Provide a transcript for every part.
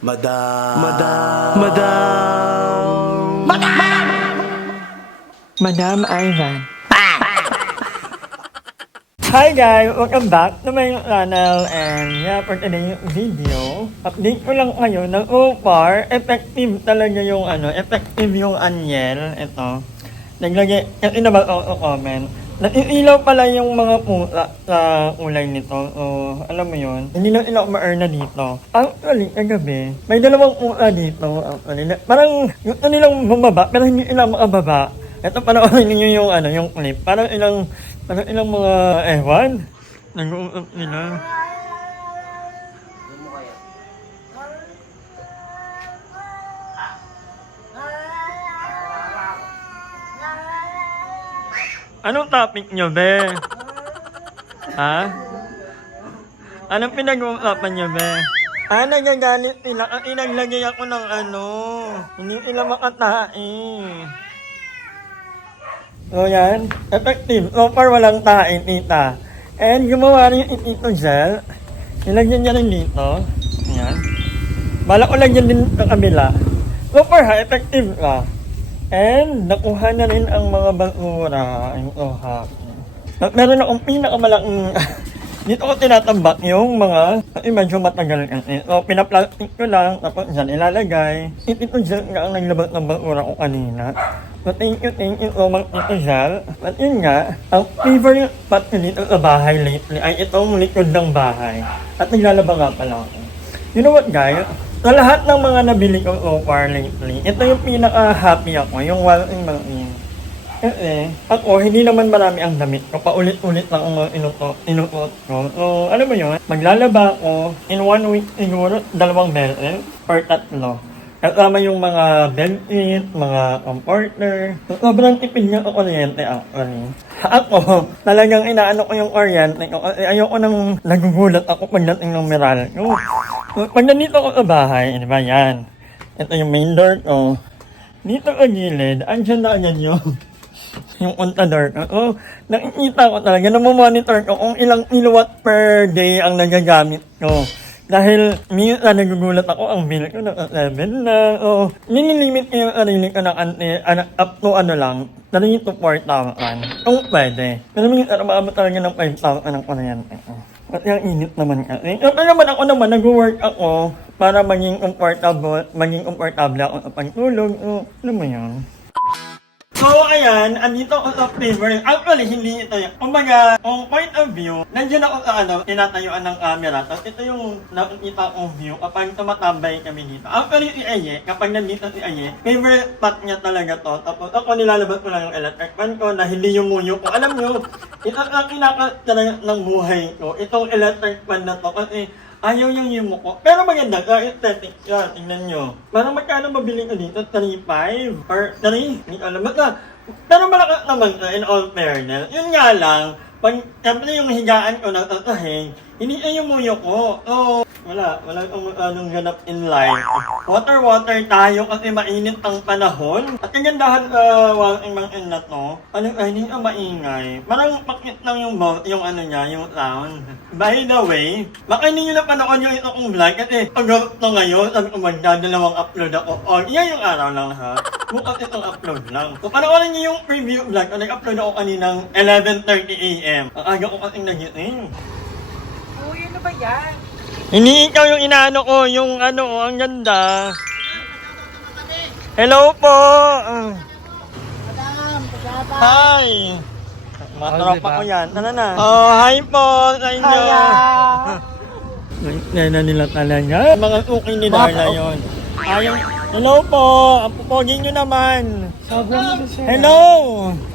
Madam. Madam Ivan. Hi guys! Welcome back to my channel and yeah, for today's video, update ko lang ngayon ng OPAR. Effective talaga yung effective yung Aniel. Ito. Naglagay, kasi na ba ako comment? Naiilaw pala yung mga puta sa kulay nito. O, alam mo yun, hindi na ilang ma-earn na dito. Actually, kagabi, may dalawang puta dito. Actually, parang yung nilang bumaba, pero hindi ilang makababa. Ito, panoorin ninyo yung, yung clip. Parang ilang mga ewan. Nag-uusap nila. Anong topic nyo, be? Ha? Anong pinag-uusapan nyo, be? Nagagalit sila kasi naglagay ako ng hindi sila makatai. So yan, effective. So far walang tae, tita. And gumawa rin yung itito gel. Nilagyan niya rin dito. Yan. Bala ko lagyan din sa kabila. So far ha, effective ka. And nakuha na rin ang mga basura. Ito ha. At meron akong pinakamalaking dito ko tinatambak yung mga medyo matagal kasi. So pinaplastic ko lang tapos dyan ilalagay. Itito gel nga ang naglabas ng basura ko kanina. So thank you so much Tito Jal. At yun nga, ang favorite spot ko dito sa bahay lately ay itong likod ng bahay. At naglalaba nga pala ako. You know what guys? Sa lahat ng mga nabili ko so far lately, ito yung pinaka-happy ako, yung walking mangin. Kasi ako, hindi naman marami ang damit ko. Paulit-ulit lang ang mga inutot ko. So, alam mo yun, maglalaba ako in 1 week siguro, 2 beses or 3. Kasama yung mga bed-sheet, mga comforter. So, sobrang tipid nga ang kuryente actually. Ako, talagang inaano ko yung kuryente ko kasi ayoko nang nagugulat ako pagdating ng Meralco. So, pag nandito ako sa bahay, di ba yan? Ito yung main door ko. Dito sa gilid, andyan na agad yung contador ko. So, nakikita ko talaga, namomonitor ko kung ilang kilowatt per day ang nagagamit ko. Dahil minsan nagugulat ako, ang bill ko na 7 na. So, nililimit ko yung sarili ko ng up to lang, 3 to 4,000. Kung pwede. Pero minsan maabot talaga ng 5,000 ang kuryente ko. At yung init naman kasi. Pero naman ako nag-work ako para maging komportable ako sa pagtulog. So, alam mo yun. So, ayan, andito ako sa flavor. Actually, hindi ito yan. Kumbaga, kung point of view, nandiyan ako sa tinatayuan ng camera. Tapos ito yung nakikita kong view kapag tumatambay kami dito. Actually, si Aye, kapag nandito si Aye, favorite spot niya talaga to. Tapos ako nilalabas ko lang yung electric fan ko na hindi yung muyo ko. Alam nyo, ito ang kinaka talaga ng buhay ko. Itong electric fan na to. Kasi ayaw yung yimo ko. Pero maganda, aesthetic siya. Tingnan nyo. Parang magkano mabili ko dito? 3.5 or 3? Hindi alam. Basta, pero malakas naman in all fairness. Yun nga lang, pag siyempre yung higaan ko na tatahing, hindi ay yung muyo ko. So, wala akong ganap in life. Water tayo kasi mainit ang panahon. At kagandahan walking mountain na to, hindi ang maingay. Parang pakit lang yung yung sound. By the way, baka hindi nyo na panahon yung ito kong vlog kasi pag-upload to ngayon, sabi ko magdadalawang upload ako. O, iyan yung araw lang ha. Bukas itong upload lang. So, panoorin nyo yung preview vlog. Nag-upload ako kaninang 11:30 AM. Ang aga ko kasing nagising. Uy, ano ba yan? Hindi ikaw yung inaano ko, yung ang ganda. Hello po! Madam, pagkata. Hi! Mga tropa ko yan. Tara na. Oh, hi po sa inyo. Nagkaya nila talaga. Mga okay ni Darla yun. Hello po! Ang pupogin nyo naman. Hello!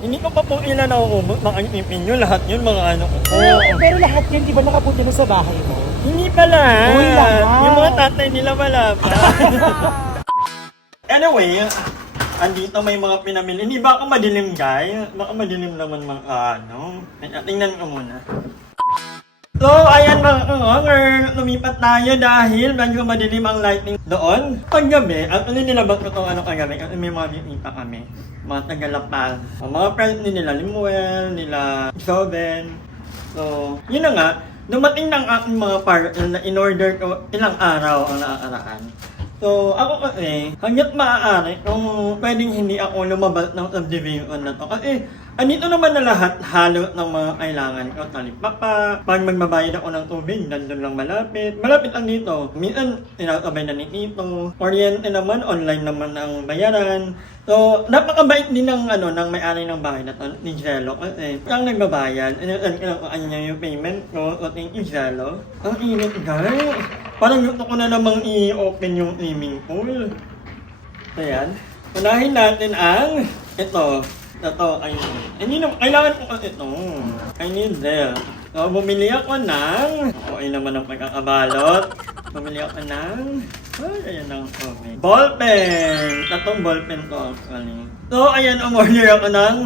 Hindi ko pa po ilan nauubot. Makangipin nyo. Lahat yun mga ko. Pero lahat yun, di ba nakapunti mo sa bahay mo? Hindi pala. Uy, lahat. Yung mga tatay nila wala pa. Anyway, andito may mga pinamili. Hindi ba ako madilim, guys? Baka madilim naman mga Tingnan ko muna. So, ayan mga kanger, lumipat tayo dahil medyo madilim ang lighting doon. Paggabi, at nilabas ko itong kagabi kasi may mga bisita kami. Mga tagalapal. Mga friends nila, Limuel, nila Soben. So, yun na nga, dumating ng aking mga parcel na in-order ko ilang araw ang nakakaraan. So, ako kasi, hanggat maaari, kung pwedeng hindi ako lumabas ng subdivision na to. Kasi, andito naman na lahat, halo ng mga kailangan ko. Talipapa, pag magbabayad ako ng tubig, nandun lang malapit. Malapit lang dito. Minsan, tinakabay na ni Tito. Kuryente naman, online naman ang bayaran. So, napakabait din ng, ng may-ari ng bahay na to, ni Jello. Kasi, ang nagbabayad, ano niya yung payment ko. So, thank you, Jello. Ang init, guys. Parang gusto ko na namang i-open yung swimming pool. So, yan. Unahin natin ang ito. Ay, hindi naman, kailangan ko ito. I need this. So, bumili ako ng, okay naman ang pagkakabalot. Bumili ako ng, ayan ang okay. Ballpen! Tatong ballpen to actually. So, ayan, umorder ako ng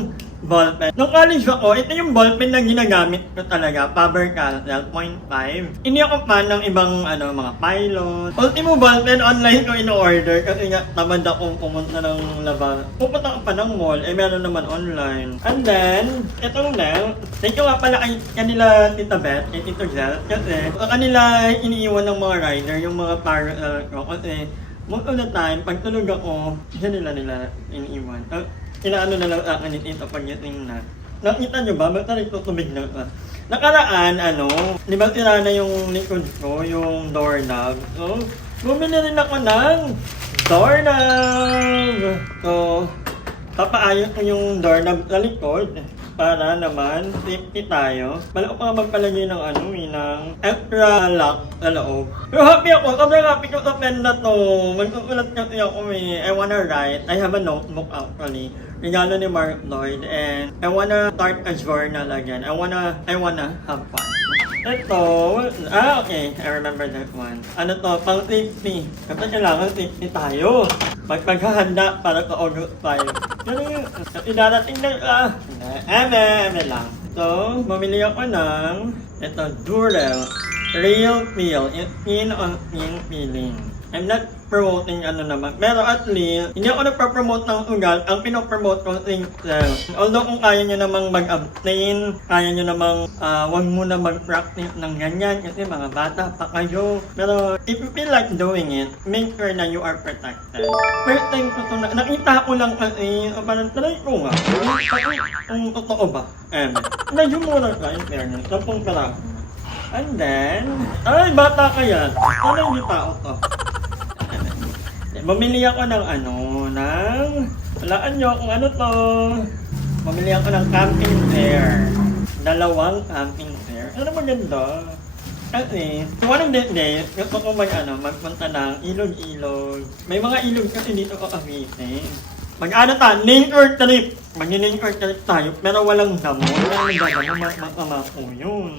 ballpen. Nung college ako, ito yung ballpen na ginagamit ko talaga, Faber-Castell 0.5. Hindi ako fan ng ibang mga pilot. Ultimo ballpen, online ko in-order kasi nga tamad akong pumunta ng labas. Pupunta ko pa ng mall, meron naman online. And then, itong nail, thank you nga pala kay kanila Tita Beth, kay Tito Jel, kasi kanila iniiwan ng mga rider, yung mga parcel ko, kasi most of the time, pag tulog ako, dyan nila iniiwan. Inaano na lang akin ni Tito pagdating na. Nakita nyo ba? Ba't tayo tutubig na ka? Nakaraan, di ba tira na yung likod ko, yung doorknob? So, bumili rin ako ng doorknob! So, papaayos ko yung doorknob sa likod para naman safety tayo. Bala ko pa magpalagay ng ng extra lock sa loob. Pero happy ako, sobrang happy ko sa pen na to. Magsusulat kasi ako I wanna write, I have a notebook actually. Regalo ni Mark Lloyd and I wanna start a journal again. I wanna have fun. Ito, okay, I remember that one. Ano to, pang safety. Kasi kailangan safety tayo. Magpaghahanda para sa August 5. Yan yung, idarating na eme lang. So, mamili ako ng, ito, Durel Real Feel. Skin on skin feeling. I'm not promoting naman. Pero at least, hindi ako nagpa-promote ng ugal. Ang pinopromote ko think self. Although kung kaya nyo namang mag-abstain, kaya nyo namang wag muna mag-practice ng ganyan kasi mga bata pa kayo. Pero if you feel like doing it, make sure na you are protected. First time ko ito nakita ko lang kasi parang try ko nga. Kung totoo ba? Medyo mura ka in fairness. 10 peraso. And then, ay bata ka yan. Ano yung tao to? Bumili ako ng walaan nyo kung ano to. Bumili ako ng camping chair. 2 camping chair. Ano maganda? Kasi, one of the days, gusto ko magpunta ng ilog-ilog. May mga ilog kasi dito ko kamitin. Nature trip. Mag-nature trip tayo, pero walang damo. Walang damo, mamako yun.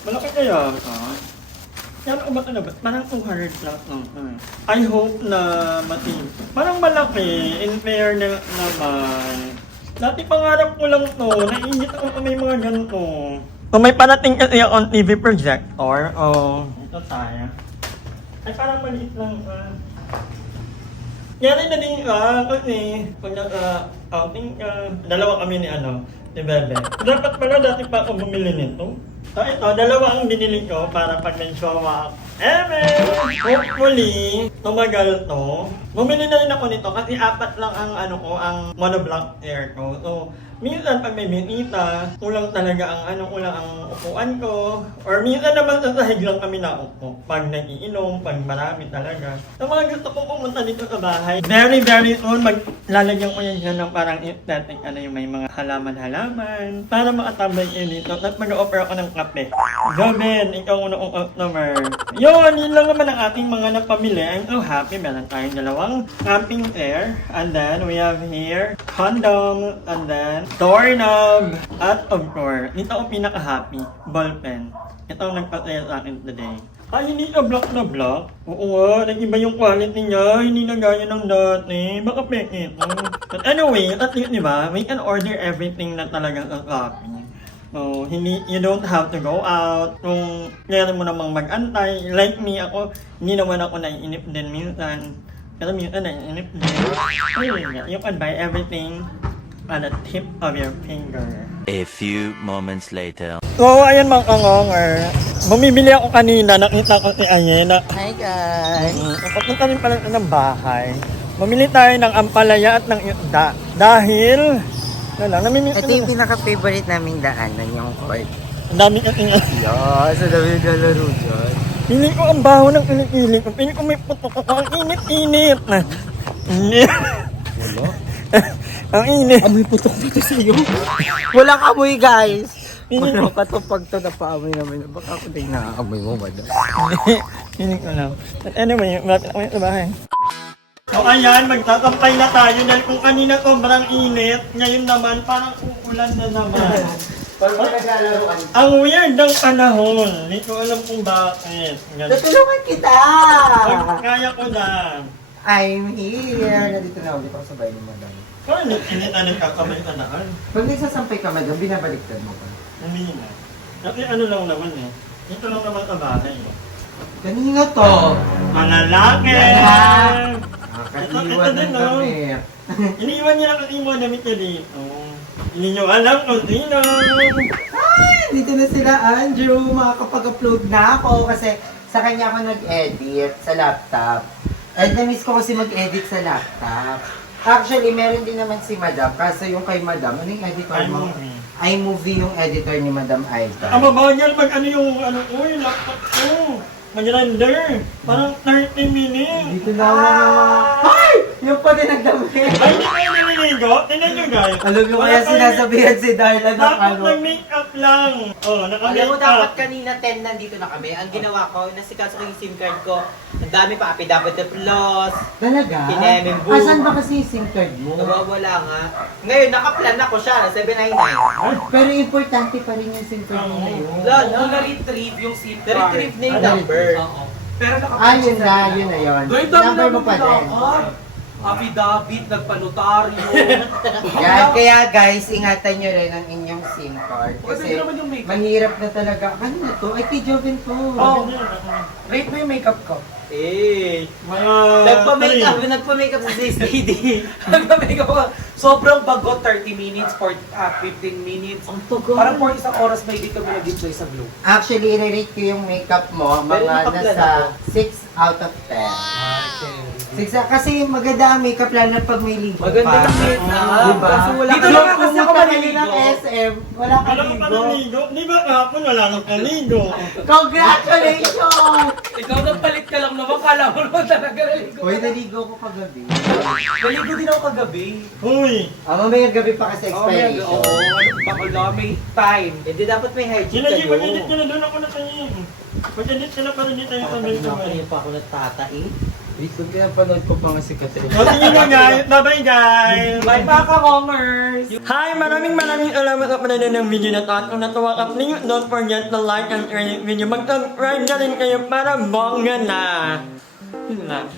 Malaki kaya Yan ako ba ito? Parang 200 plus I hope na matin. Parang malaki, in fairness naman. Dati pangarap ko lang to, naiinit ako kung may mga ganito. So may parating kasi on TV projector. Ito tayo. Ay parang maliit lang Yari na din kasi pag outing ka, 2 kami ni Bebe. Dapat pala dati pa ako bumili nito. So ito, 2 ang binili ko para pag nag-showa. Hopefully, tumagal to. Bumili na rin ako nito kasi 4 lang ang ang monoblock air ko. So, minsan pag may binita, kulang talaga ang kulang ang upuan ko. Or minsan naman sa sahig lang kami naupo. Pag nagiinom, pag marami talaga. So mga gusto kong pumunta dito sa bahay. Very, very soon, lalagyan ko yan dyan ng parang aesthetic, yung may mga halaman-halaman. Para makatambay kayo dito. At mag-offer ako ng kape. Joben, ikaw una kong customer. Yun lang naman ang ating mga napamili. I'm so happy. Meron tayong 2 camping chair. And then, we have here, condom. And then, doorknob. At of course, ito ang pinaka-happy, ballpen. Ito ang nagpasaya sa akin today. Ay, hindi ka block na block? Oo nga, nag-iba yung quality niya. Hindi na gaya ng dati. Baka peke ito. But anyway, at least diba, we can order everything na talagang ang copy. So, you don't have to go out. Kung meron mo namang mag-antay, like me, hindi naman ako naiinip din minsan. Pero minsan naiinip din. Ayun nga, you can buy everything on the tip of your finger. A few moments later. Oo, ayan mga kangonger. Bumibili ako kanina, nakita ko si Ayena. Hi guys! Papunta rin pala ng bahay. Bumili tayo ng ampalaya at ng isda. Dahil, namimiss Ito yung pinaka-favorite naming daanan, yung court. ang dami kasing Yes, ang dami naglalaro dyan. Pili ko ang baho ng kilikili ko. Pili ko may putok ako. Ang init-init. Init. Wala? Ang init. Amoy putok dito sa iyo. Walang amoy guys! Pili Ano ko. ka to pag to napaamoy naman. Baka ako din nakaamoy mo, madam. Pili ko lang. But anyway, malapit ako sa bahay. So ayan, magtatampay na tayo dahil kung kanina sobrang init, ngayon naman parang uulan na naman. Pag naglalaroan. Ang weird ng panahon. Hindi ko alam kung bakit. Ganun. Tutulungan kita! Kaya ko na. I'm here! Nandito na ulit ako sa bahay ni madam. Parang init-anit ka kamay ka naan. Pag nagsasampay ka, madam, binabaliktad mo ka. Hindi na. Kasi ano lang naman eh. Ito lang naman sa bahay. Kanina to! Malalaki! Nakakaiwan ng damit. Iniiwan niya lang kasi mo damit niya dito. Hindi niyo alam kung sino. Ay! Dito na sila, Andrew. Makakapag-upload na ako kasi sa kanya ako nag-edit sa laptop. At na-miss ko kasi mag-edit sa laptop. Actually, meron din naman si Madam. Kaso yung kay Madam, ano yung editor mo? iMovie. iMovie yung editor ni Madam Aida. Ang mabagal mag ano yung laptop ko. Mag-render. Parang 30 minutes. Dito na ako. Ay! Yung pa din nagdamit. Ay, hindi kayo naliligo? Tingnan nyo guys. Alam nyo Wala kaya kayo- sinasabihan si Darla ng Dapat ano. nag-makeup lang. Oh, Alam mo, naka-makeup. dapat kanina 10 nandito na kami. Ang ginawa ko, nasikaso ko yung SIM card ko. Ang dami pa, PWD Plus. Talaga? Kineming boom. Asan ba kasi yung SIM card mo? Nawawala nga. Ngayon, nakaplan ako siya, 799. Pero importante pa rin yung SIM card mo ngayon. Wala, no? na-retrieve yung SIM card. Na-retrieve na yung Ah, number. Oo. Pero Ah, yun na yun. Doon dami Number mo namin pa din. Affidavit, nagpanotaryo. Yan, kaya guys, ingatan nyo rin ang inyong SIM card. Kasi Kasi naman yung makeup. mahirap na talaga. Ano na to? Ay, kay Joven to. Oh. Rate mo yung makeup ko. Eh, Mga... nagpa-makeup sa CCD. Nagpa-makeup ko. Sobrang bagot, 30 minutes, 15 minutes. Ang tagal. Parang for isang oras may hindi kami nag-deploy sa blue. Actually, i-rate ko yung makeup mo Pero mga nakaplan nasa ako. 6 out of 10. Kasi maganda ang makeup lalo pag may ligo Maganda pa. yung makeup. Diba? Kaso wala Dito ka- lang kasi ako pumunta kayo maliligo. ng SM, wala kang Wala ka pa ligo. naligo? Di ba kahapon wala kang kaligo? Congratulations! Ikaw nagpalit ka lang naman, kala mo naman talaga naligo. Uy, naligo ko kagabi. Naligo din ako kagabi. Huy! Mamayang gabi pa kasi Oo, may- expiration. oo, ano, bakala may time. Hindi dapat may hygiene Sinagi, kayo. pag-edit nyo na doon ako na kayo. Pag-edit sila para hindi tayo Kanina sabay-sabay. pa ako nagtatai. Dito pinapanood ko pa nga si Catherine. O, sige na guys. Bye-bye guys. Bye mga ka-hongers! Hi! Maraming salamat sa panonood ng video na to. At kung natuwa ka, please don't forget to like and share this video. Mag-subscribe na rin kayo para bongga na. Yun na.